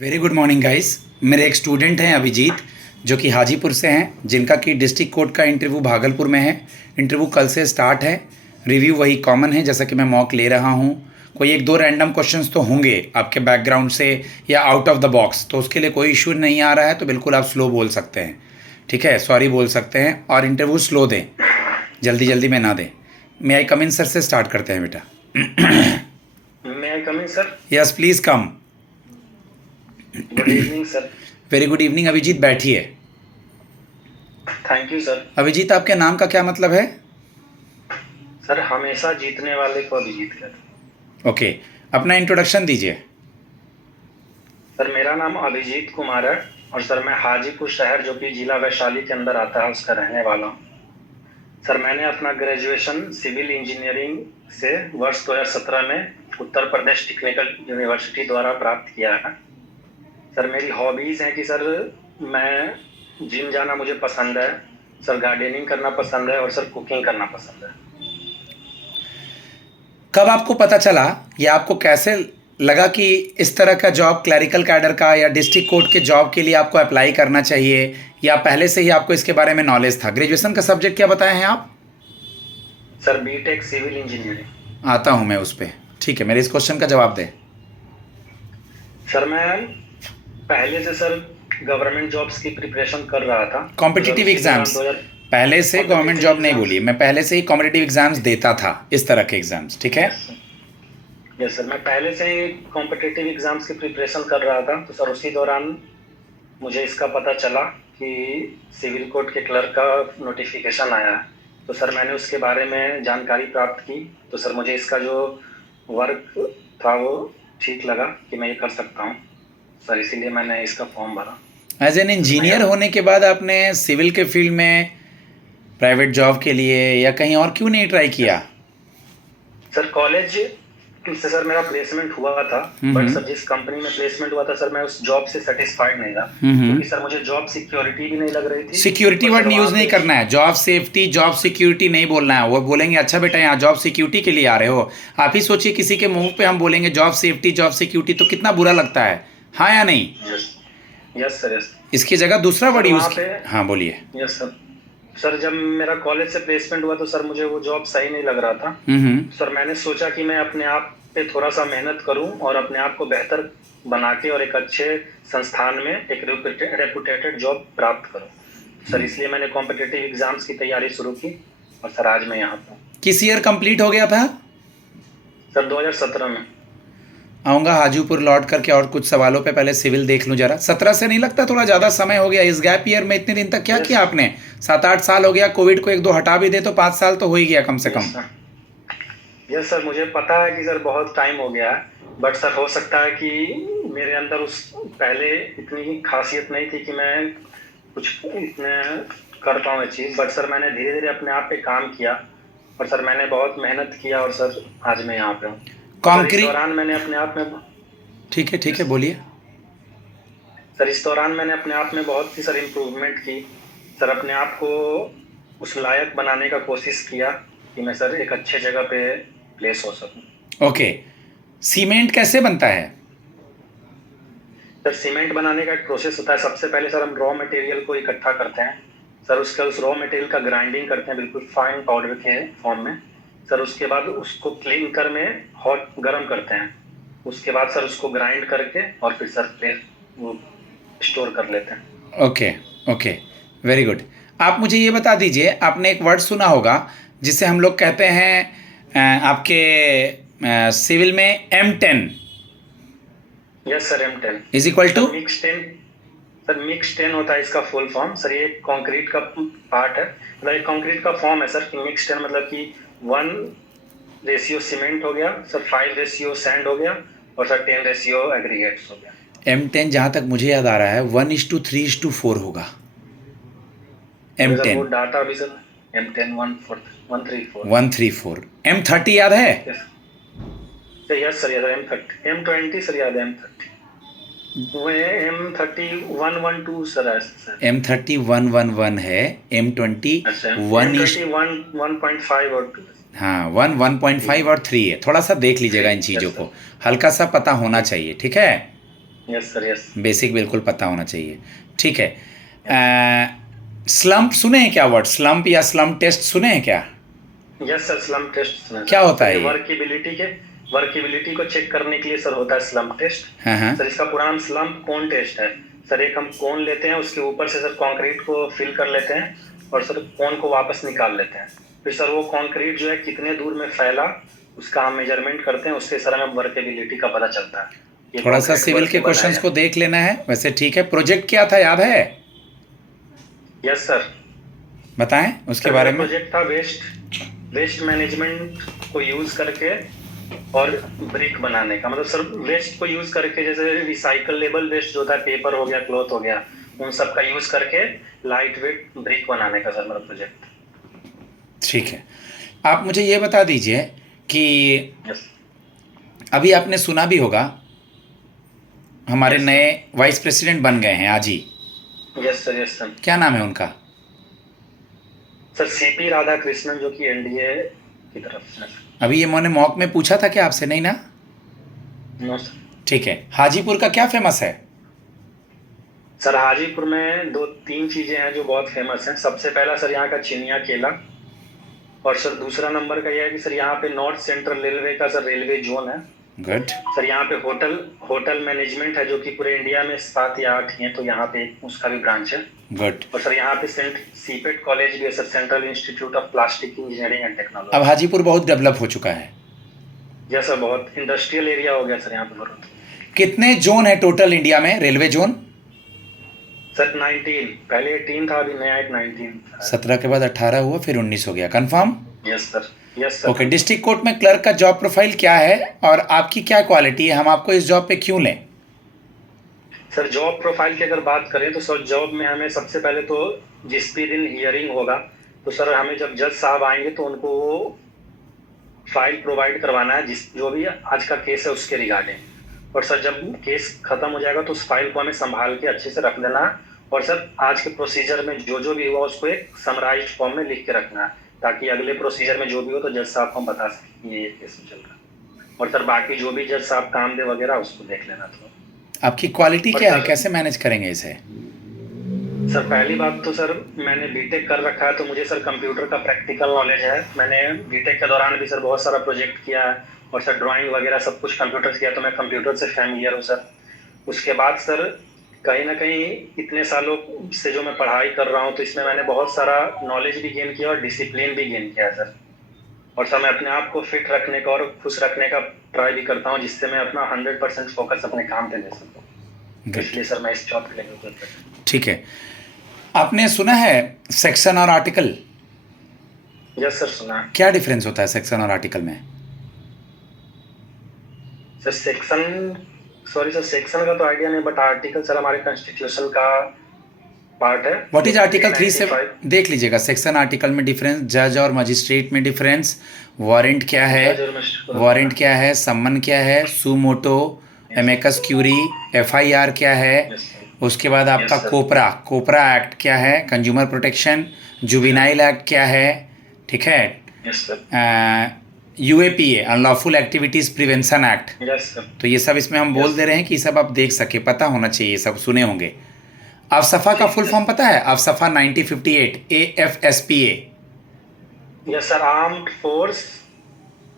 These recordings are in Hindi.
Very good morning guys. मेरे एक स्टूडेंट हैं अभिजीत, जो कि हाजीपुर से हैं, जिनका कि डिस्ट्रिक्ट कोर्ट का इंटरव्यू भागलपुर में है। इंटरव्यू कल से स्टार्ट है। रिव्यू वही कॉमन है जैसा कि मैं मॉक ले रहा हूँ। कोई एक दो रैंडम क्वेश्चंस तो होंगे आपके बैकग्राउंड से या आउट ऑफ द बॉक्स, तो उसके लिए कोई इशू नहीं आ रहा है, तो बिल्कुल आप स्लो बोल सकते हैं, ठीक है, सॉरी बोल सकते हैं, और इंटरव्यू स्लो दें, जल्दी जल्दी में ना दें। मे आई कम इन सर से स्टार्ट करते हैं बेटा। May I come in sir? Yes please come. Good evening sir. Very good evening Abhijit, बैठिए। Thank you sir. अभिजीत, आपके नाम का क्या मतलब है? सर हमेशा जीतने वाले को अभिजीत कर। ओके, अपना इंट्रोडक्शन दीजिए। सर मेरा नाम अभिजीत कुमार है और सर मैं हाजीपुर शहर जो कि जिला वैशाली के अंदर आता है उसका रहने वाला हूँ। सर मैंने अपना ग्रेजुएशन सिविल इंजीनियरिंग से वर्ष 2017 में उत्तर प्रदेश टेक्निकल यूनिवर्सिटी द्वारा प्राप्त किया है। सर मेरी हॉबीज़ हैं कि सर मैं जिम जाना मुझे पसंद है, सर गार्डनिंग करना पसंद है और सर कुकिंग करना पसंद है। कब आपको पता चला या आपको कैसे लगा कि इस तरह का जॉब, क्लरिकल कैडर का या डिस्ट्रिक्ट कोर्ट के जॉब के लिए आपको अप्लाई करना चाहिए, या पहले से ही आपको इसके बारे में नॉलेज था? ग्रेजुएशन का सब्जेक्ट क्या बताए हैं आप? Sir BTech civil engineering. आता हूँ मैं उस पर, ठीक है, मेरे इस क्वेश्चन का जवाब दें। सर मैं पहले से सर गवर्नमेंट जॉब्स की प्रिपरेशन कर रहा था। Competitive exams? पहले से गवर्नमेंट जॉब नहीं बोलिए, मैं पहले से ही कॉम्पिटिटिव एग्जाम्स देता था, इस तरह के एग्जाम्स, ठीक है? यस सर, मैं पहले से ही कॉम्पिटिटिव एग्जाम्स की प्रिपरेशन कर रहा था। तो सर उसी दौरान मुझे इसका पता चला कि सिविल कोर्ट के क्लर्क का नोटिफिकेशन आया है। तो सर मैंने उसके बारे में जानकारी प्राप्त की। तो सर मुझे इसका जो वर्क था वो ठीक लगा कि मैं ये कर सकता हूँ सर, इसीलिए मैंने इसका फॉर्म भरा। एज एन इंजीनियर होने के बाद आपने सिविल के फील्ड में प्राइवेट जॉब के लिए या कहीं और क्यों नहीं ट्राई किया? सर कॉलेज से सर मेरा प्लेसमेंट हुआ था, बट सर जिस कंपनी में प्लेसमेंट हुआ था सर मैं उस जॉब से सेटिस्फाइड नहीं था, क्योंकि सर मुझे जॉब सिक्योरिटी भी नहीं लग रही थी। सिक्योरिटी वर्ड यूज नहीं करना है, जॉब सेफ्टी, जॉब सिक्योरिटी नहीं बोलना है। वो बोलेंगे अच्छा बेटा यहाँ जॉब सिक्योरिटी के लिए आ रहे हो। आप ही सोचिए, किसी के मुंह पे हम बोलेंगे जॉब सेफ्टी जॉब सिक्योरिटी तो कितना बुरा लगता है, हाँ या नहीं? Yes sir, yes. इसकी जगह दूसरा वर्ड यूज, हाँ बोलिए। Yes sir. सर जब मेरा कॉलेज से प्लेसमेंट हुआ तो सर मुझे वो जॉब सही नहीं लग रहा था। सर मैंने सोचा कि मैं अपने आप पे थोड़ा सा मेहनत करूं और अपने आप को बेहतर बना के और एक अच्छे संस्थान में एक रेपुटेटेड जॉब प्राप्त करूं सर, इसलिए मैंने कॉम्पिटिटिव एग्जाम्स की तैयारी शुरू की और सर आज मैं यहाँ पर। किस ईयर कंप्लीट हो गया था? सर 2017 में। आऊँगा हाजीपुर लौट करके और कुछ सवालों पे, पहले सिविल देख लूँ जरा। 17 से नहीं लगता थोड़ा ज़्यादा समय हो गया? इस गैप ईयर में इतने दिन तक क्या किया आपने? 7-8 साल हो गया, कोविड को 1-2 हटा भी दे तो 5 साल तो हो ही गया कम से कम। यस सर, मुझे पता है कि सर बहुत टाइम हो गया है, बट सर हो सकता है कि मेरे अंदर उस पहले इतनी खासियत नहीं थी कि मैं कुछ इतने कर पाऊँ ये चीज़, बट सर मैंने धीरे धीरे अपने आप पे काम किया और सर मैंने बहुत मेहनत किया और सर आज मैं यहाँ पे हूँ। कॉन्क्रीट, इस दौरान मैंने अपने आप में, ठीक है बोलिए सर इस दौरान मैंने अपने आप में बहुत सी सर इम्प्रूवमेंट की सर, अपने आप को उस लायक बनाने का कोशिश किया कि मैं सर एक अच्छे जगह पे प्लेस हो सकूं। ओके, सीमेंट कैसे बनता है? सर सीमेंट बनाने का एक प्रोसेस होता है। सबसे पहले सर हम रॉ मटेरियल को इकट्ठा करते हैं सर, उस रॉ मटेरियल का ग्राइंडिंग करते हैं बिल्कुल फाइन पाउडर के फॉर्म में सर। उसके बाद उसको क्लिंकर में हॉट गर्म करते हैं, उसके बाद सर उसको ग्राइंड करके और फिर सर प्लेस वो स्टोर कर लेते हैं। Okay, very good. आप मुझे ये बता दीजिए, आपने एक वर्ड सुना होगा जिसे हम लोग कहते हैं आपके सिविल में M10। Yes sir, M10 is equal to mix 10। Sir mix 10 होता है इसका फुल फॉर्म सर। ये कंक्रीट का पार्ट है, मतलब एक कंक्रीट का फॉर्म है सर। मिक्स 10 मतलब कि 1 रेशियो सीमेंट हो गया सर, 5 रेशियो सैंड हो गया और सर 10 रेशियो एग्रीगेट्स हो गया। M10 जहाँ तक मुझे याद आ रहा है 1:3:4 होगा M10। वो डाटा भी सर M10 134 134। M30 याद है? यस सर, याद है। M20 सर याद है। M30 112 सर है सर। M30 111 है, M20 1.5 और 2। हाँ 1.5 और 3 है। थोड़ा सा देख लीजिएगा इन चीज़ों को, हल्का सा पता होना चाहिए, ठीक है? Yes sir, yes. बेसिक बिल्कुल पता होना चाहिए। ठीक है। स्लम्प सुने हैं क्या? वर्ड स्लम्प या स्लम्प टेस्ट सुने हैं क्या? यस सर, स्लम्प टेस्ट सुना है क्या सर। होता सर है ये ये? वर्केबिलिटी को चेक करने के लिए सर होता है स्लम्प टेस्ट। हाँ हाँ। सर इसका पूरा नाम स्लम्प कोन टेस्ट है। सर एक हम कोन लेते हैं, उसके ऊपर से सर कंक्रीट को फिल कर लेते हैं और सर कोन को वापस निकाल लेते हैं। फिर सर वो कंक्रीट जो है कितने दूर में फैला उसका हम मेजरमेंट करते हैं, उसके सर हमें वर्केबिलिटी का पता चलता है। ये थोड़ा सा कंक्रीट सिविल के वर्केबल क्वेश्चंस है। को देख लेना है वैसे। ठीक है, प्रोजेक्ट क्या था याद है? Yes sir. बताएं उसके सर बारे मेरा में। प्रोजेक्ट था वेस्ट मैनेजमेंट को यूज करके और ब्रिक बनाने का। मतलब सर वेस्ट को यूज करके, जैसे रिसाइकलेबल वेस्ट जो होता है, पेपर हो गया, क्लॉथ हो गया, उन सब का यूज करके लाइट वेट ब्रिक बनाने का सर मेरा प्रोजेक्ट। ठीक है, आप मुझे ये बता दीजिए कि यस। अभी आपने सुना भी होगा हमारे Yes, नए वाइस प्रेसिडेंट बन गए हैं आज ही। Yes sir, yes sir. क्या नाम है उनका? सर सीपी राधाकृष्णन, जो कि एनडीए की तरफ से। अभी ये मैंने मॉक में पूछा था क्या आपसे? नहीं ना? No sir. ठीक है। हाजीपुर का क्या फेमस है? सर हाजीपुर में दो तीन चीजें हैं जो बहुत फेमस हैं। सबसे पहला सर यहाँ का चिनिया केला, और सर दूसरा नंबर का यह है कि सर यहाँ पे नॉर्थ सेंट्रल रेलवे का सर रेलवे जोन है। गुड। सर यहाँ पे होटल मैनेजमेंट है, जो कि पूरे इंडिया में 7 या 8 ही है, तो यहाँ पे उसका भी ब्रांच है। गुड। और सर यहाँ पे सीपेट कॉलेज भी है sir, central institute of plastic engineering and अब टेक्नोलॉजी। हाजीपुर बहुत डेवलप हो चुका है। यस सर, बहुत इंडस्ट्रियल एरिया हो गया सर यहाँ पे बहुत। कितने जोन है टोटल इंडिया में, रेलवे जोन? सर 19, पहले 18 था, अभी नया एक 19। 17 के बाद 18 हुआ, फिर 19 हो गया। Confirm? Yes sir, yes sir. Okay. District court में क्लर्क का जॉब प्रोफाइल क्या है और आपकी क्या क्वालिटी है? हम आपको इस जॉब पे क्यों लें? सर जॉब प्रोफाइल की अगर बात करें तो सर जॉब में हमें सबसे पहले तो जिस भी दिन हियरिंग होगा, तो सर हमें जब जज साहब आएंगे तो उनको वो फाइल प्रोवाइड करवाना है, जो भी आज का केस है उसके रिगार्डिंग। और सर जब केस खत्म हो जाएगा तो उस फाइल को हमें संभाल के अच्छे से रख देना है। और सर आज के प्रोसीजर में जो भी हुआ उसको एक समराइज्ड फॉर्म में लिख के रखना है, ताकि अगले प्रोसीजर में जो भी हो तो जज साहब को हम बता सकें ये केस चल रहा है। और सर बाकी जो भी जज साहब काम दे वगैरह उसको देख लेना। तो आपकी क्वालिटी क्या है, कैसे मैनेज करेंगे इसे? सर पहली बात तो सर मैंने बीटेक कर रखा है, तो मुझे सर कंप्यूटर का प्रैक्टिकल नॉलेज है। मैंने बीटेक के दौरान भी सर बहुत सारा प्रोजेक्ट किया है, और सर ड्राइंग वगैरह सब कुछ कंप्यूटर से किया, तो मैं कंप्यूटर से फैमिलियर हूँ सर। उसके बाद सर कहीं ना कहीं इतने सालों से जो मैं पढ़ाई कर रहा हूँ, तो इसमें मैंने बहुत सारा नॉलेज भी गेन किया और डिसिप्लिन भी गेन किया है सर। और सर मैं अपने आप को फिट रखने का और खुश रखने का ट्राई भी करता हूँ, जिससे मैं अपना 100% फोकस अपने काम पे दे सकूँ। इसलिए सर मैं इस जॉब के लिए। ठीक है। आपने सुना है सेक्शन और आर्टिकल? यस सर, सुना है। क्या डिफरेंस होता है सेक्शन और आर्टिकल में? सर सेक्शन का तो आइडिया नहीं, बट आर्टिकल सर हमारे कॉन्स्टिट्यूशन का पार्ट है। व्हाट इज आर्टिकल 3 से 395 देख लीजिएगा। सेक्शन आर्टिकल में डिफरेंस, जज और मजिस्ट्रेट में डिफरेंस, वारंट क्या है, वारंट क्या है, सम्मन क्या है, सुमोटो, एमेकस क्यूरी, एफआईआर क्या है, उसके बाद आपका कोपरा एक्ट क्या है, कंज्यूमर प्रोटेक्शन, जुबिनाइल एक्ट क्या है, ठीक है, UAPA unlawful activities prevention act. तो ये सब इसमें हम बोल दे रहे हैं कि सब आप देख सके, पता होना चाहिए, सब सुने होंगे। अफसफा का फुल फॉर्म पता है? अफसफा 9058 AFSPA। Yes sir, armed force,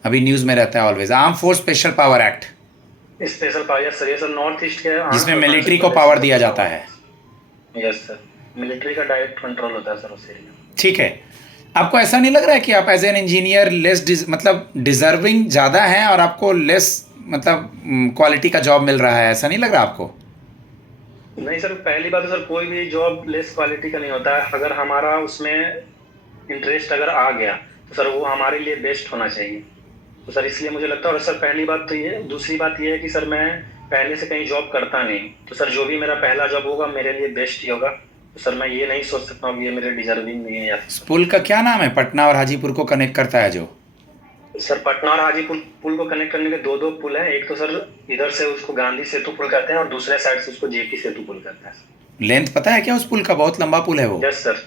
अभी न्यूज़ में रहता है always, arm force special power act, special power. Yes sir, ये सर नॉर्थ ईस्ट के जिसमें मिलिट्री को पावर दिया जाता है। यस सर, मिलिट्री का डायरेक्ट कंट्रोल होता है सर उस एरिया में। ठीक है। आपको ऐसा नहीं लग रहा है कि आप एज एन इंजीनियर मतलब डिजर्विंग ज़्यादा हैं और आपको लेस मतलब क्वालिटी का जॉब मिल रहा है? ऐसा नहीं लग रहा आपको? नहीं सर, पहली बात तो सर कोई भी जॉब लेस क्वालिटी का नहीं होता है। अगर हमारा उसमें इंटरेस्ट अगर आ गया तो सर वो हमारे लिए बेस्ट होना चाहिए। तो सर इसलिए मुझे लगता है। और सर पहली बात तो ये, दूसरी बात ये है कि सर मैं पहले से कहीं जॉब करता नहीं, तो सर जो भी मेरा पहला जॉब होगा मेरे लिए बेस्ट ही होगा। तो सर मैं ये नहीं सोच सकता हूँ कि ये मेरे डिजर्विंग नहीं है। या पुल का क्या नाम है, पटना और हाजीपुर को कनेक्ट करता है जो? सर पटना और हाजीपुर पुल को कनेक्ट करने के दो पुल हैं। एक तो सर इधर से उसको गांधी सेतु पुल कहते हैं, और दूसरे साइड से उसको जेपी सेतु पुल कहते हैं। लेंथ पता है क्या उस पुल का? बहुत लंबा पुल है वो। यस सर,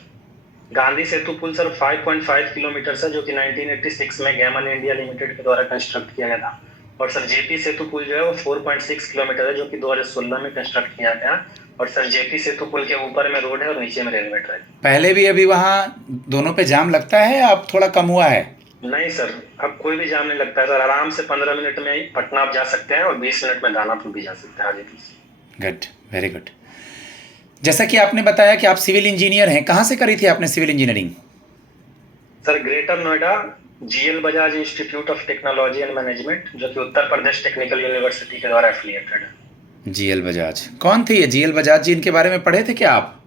गांधी सेतु पुल सर 5.5 किलोमीटर है, जो कि 1986 में गैमन इंडिया लिमिटेड के द्वारा कंस्ट्रक्ट किया गया था। और सर जेपी सेतु पुल जो है वो 4.6 किलोमीटर है, जो कि 2016 में कंस्ट्रक्ट किया गया। और सर जेपी सेतु पुल के ऊपर में रोड है और नीचे में रेलवे ट्रैक। पहले भी अभी वहाँ दोनों पे जाम लगता है, अब थोड़ा कम हुआ है? नहीं सर, अब कोई भी जाम नहीं लगता है सर। आराम से 15 मिनट में पटना आप जा सकते हैं और 20 मिनट में दानापुर भी जा सकते हैं हाजीपुर से। Good, very good. जैसा कि आपने बताया कि आप सिविल इंजीनियर हैं, कहाँ से करी थी आपने civil engineering? Sir Greater Noida GL Bajaj Institute of Technology and Management, जो कि उत्तर प्रदेश टेक्निकल यूनिवर्सिटी के द्वारा एफिलिएटेड है। जीएल बजाज कौन थे ये? जीएल बजाज जी, इनके बारे में पढ़े थे क्या आप?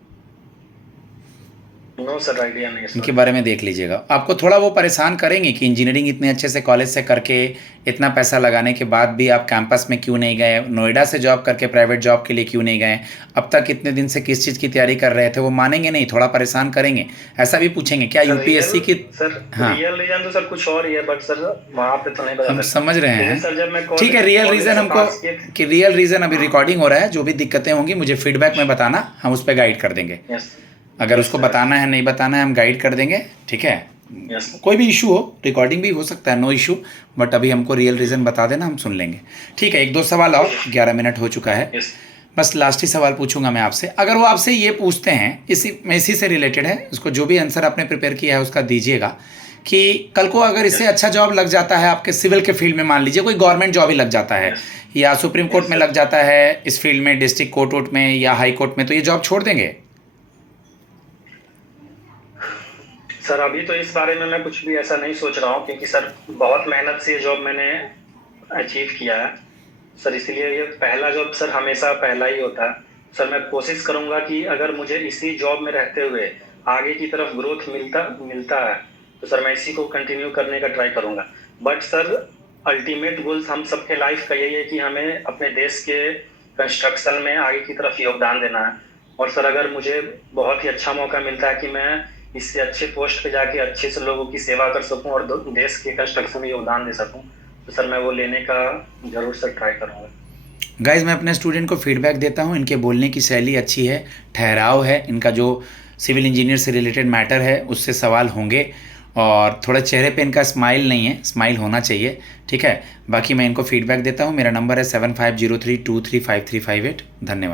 नो सर, आइडिया नहीं इनके सर। बारे में देख लीजिएगा। आपको थोड़ा वो परेशान करेंगे कि इंजीनियरिंग इतने अच्छे से कॉलेज से करके इतना पैसा लगाने के बाद भी आप कैंपस में क्यों नहीं गए, नोएडा से जॉब करके प्राइवेट जॉब के लिए क्यों नहीं गए, अब तक इतने दिन से किस चीज़ की तैयारी कर रहे थे, वो मानेंगे नहीं, थोड़ा परेशान करेंगे। ऐसा भी पूछेंगे क्या यूपीएससी की? सर हाँ, रियल रीजन तो सर कुछ और ही है, बट सर वहाँ पे तो नहीं बता हम सकते। समझ रहे लेकिन हैं। सर जब मैं ठीक है, रियल कॉलेज रीज़न से हमको, पास किए कि रियल रीज़न अभी रिकॉर्डिंग हो रहा है, जो भी दिक्कतें होंगी मुझे फीडबैक में बताना, हम उस पर गाइड कर देंगे। यस अगर उसको बताना है नहीं बताना है हम गाइड कर देंगे, ठीक है? यस कोई भी इशू हो, रिकॉर्डिंग भी हो सकता है, नो इशू, बट अभी हमको रियल रीज़न बता देना, हम सुन लेंगे। ठीक है, एक दो सवाल और, 11 मिनट हो चुका है, यस बस लास्ट ही सवाल पूछूंगा मैं आपसे। अगर वो आपसे ये पूछते हैं, इसी से रिलेटेड है, उसको जो भी आंसर आपने प्रिपेयर किया है उसका दीजिएगा, कि कल को अगर इससे अच्छा जॉब लग जाता है आपके सिविल के फील्ड में, मान लीजिए कोई गवर्नमेंट जॉब ही लग जाता है, या सुप्रीम कोर्ट में लग जाता है इस फील्ड में, डिस्ट्रिक्ट कोर्ट में या हाई कोर्ट में, तो ये जॉब छोड़ देंगे? सर, अभी तो इस बारे में मैं कुछ भी ऐसा नहीं सोच रहा हूँ, क्योंकि सर बहुत मेहनत से ये जॉब मैंने अचीव किया है सर, इसलिए ये पहला जॉब सर हमेशा पहला ही होता है। सर मैं कोशिश करूंगा कि अगर मुझे इसी जॉब में रहते हुए आगे की तरफ ग्रोथ मिलता है तो सर मैं इसी को कंटिन्यू करने का ट्राई करूंगा। बट सर अल्टीमेट गोल्स हम सबके लाइफ का यही है कि हमें अपने देश के कंस्ट्रक्शन में आगे की तरफ योगदान देना है। और सर अगर मुझे बहुत ही अच्छा मौका मिलता है कि मैं इससे अच्छे पोस्ट पे जाके अच्छे से लोगों की सेवा कर सकूं और देश के कंस्ट्रक्शन में योगदान दे सकूं, तो सर मैं वो लेने का जरूर सर ट्राई करूंगा। गाइज, मैं अपने स्टूडेंट को फीडबैक देता हूँ, इनके बोलने की शैली अच्छी है, ठहराव है, इनका जो सिविल इंजीनियर से रिलेटेड मैटर है उससे सवाल होंगे, और थोड़ा चेहरे पे इनका स्माइल नहीं है, स्माइल होना चाहिए, ठीक है? बाकी मैं इनको फीडबैक देता हूँ। मेरा नंबर है 7503235358। धन्यवाद।